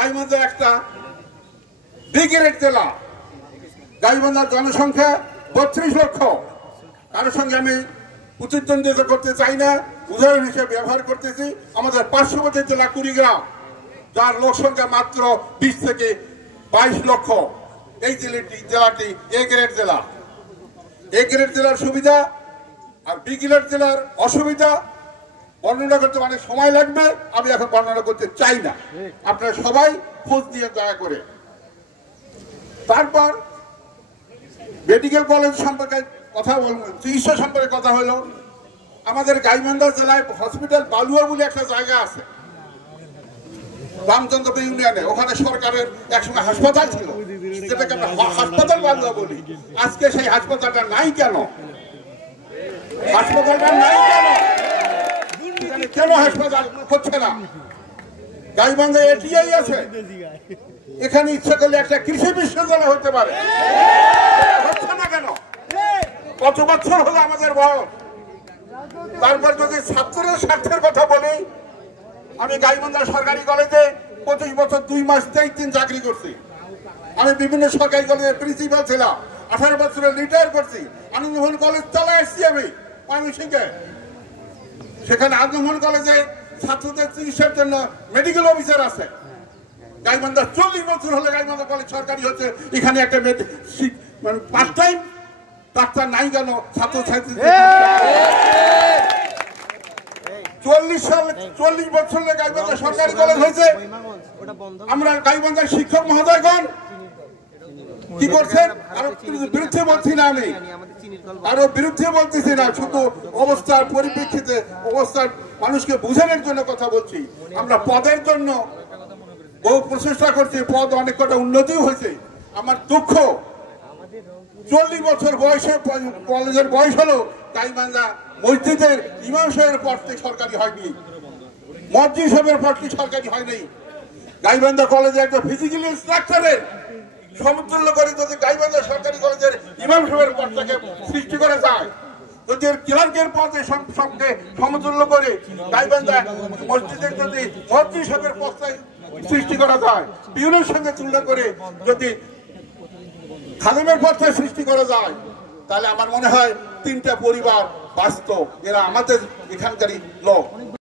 গাইবান্ধা একটা ব্রিগেড জেলা। গাইবান্ধার জনসংখ্যা 32 লক্ষ। কারোর সঙ্গে আমি প্রতিদ্বন্দ্বিতা করতে চাই না, উদাহরণ হিসেবে ব্যবহার করতেছি আমাদের পার্শ্ববর্তী জেলা কুড়িগ্রাম, যার লোক সংখ্যা মাত্র 20 থেকে 22 লক্ষ। এই জেলাটি এ গ্রেড জেলা। এ গ্রেড জেলার সুবিধা আর বি গ্রেড জেলার অসুবিধা বর্ণনা করতে অনেক সময় লাগবে, আমি এখন বর্ণনা করতে চাই না। আপনারা সবাই খোঁজ নিয়ে দয়া করে। তারপর মেডিকেল কলেজ সম্পর্কে কথা বলবো, চিকিৎসা সম্পর্কে কথা হলো। আমাদের গাইবান্ধা জেলায় হসপিটাল বালুয়া বলে একটা জায়গা আছে রামচন্দ্রপুর ইউনিয়নে। ওখানে সরকারের একসময় হাসপাতাল ছিল, যেটাকে আমরা হাসপাতাল বালুয়া বলি। আজকে সেই হাসপাতালটা নাই কেন? হাসপাতালটা নাই কেন? কেন হাসপাতাল হচ্ছে না? গাইবান্ধা এটিআই আছে, এখানে ইচ্ছা করলে একটা কৃষি বিশ্ববিদ্যালয় হতে পারে, হচ্ছে না কেন? কত বছর হলো আমাদের বয়স? তারপর যদি ছাত্রের স্বার্থের কথা বলি, আমি গাইবান্ধা সরকারি কলেজে 25 বছর 2 মাস 23 দিন চাকরি করছি। আমি বিভিন্ন সরকারি কলেজের প্রিন্সিপাল ছিলাম, 18 বছরে রিটায়ার করছি। আনন্দমোহন কলেজ চালা আসছি আমি ময়মনসিংহে। সেখানে আনন্দমোহন কলেজে ছাত্রদের চিকিৎসার জন্য মেডিকেল অফিসার আছে। গাইবান্ধা 40 বছর হলে গাইবান্ধা কলেজ সরকারি হচ্ছে, এখানে একটা মানে পার্ট টাইম ডাক্তার নাই কেন? ছাত্রছাত্রী 40 বছর হলে গাইবান্ধা সরকারি কলেজ হয়েছে। আমরা গাইবান্ধার শিক্ষক মহোদয়গণ কি করছেন? আরো বিরুদ্ধে বলছি না, আমি আরো বিরুদ্ধে বলতেছি না, শুধু অবস্থার পরিপ্রেক্ষিতে অবস্থার মানুষকে বোঝানোর জন্য কথা বলছি। আমরা পদের জন্য বহু প্রচেষ্টা করছি, পদ অনেক কটা উন্নতিও হয়েছে। আমার দুঃখ 40 বছর বয়সে কলেজের বয়স হলো গাইবান্ধা মসজিদের ইমাম সাহেবের পদটি সরকারি হয়নি, মসজিদ সাহেবের পদটি সরকারি হয়নি। গাইবান্ধা কলেজে একটা ফিজিক্যাল ইনস্ট্রাক্টরের সমতুল্য করে যদি গাইবান্ধা সরকারি কলেজের ইমাম সাহেবের পদটাকে সৃষ্টি করা যায়, যদি ক্লার্কের পদে সঙ্গে সমতুল্য করে গাইবান্ধা মসজিদের যদি মসজিদ সাহেবের পদটা সৃষ্টি করা যায়, পিউনের সঙ্গে তুলনা করে যদি খাদেমের পদটা সৃষ্টি করা যায়, তাহলে আমার মনে হয় 3টা পরিবার বাঁচত। এরা আমাদের এখানকারই লোক।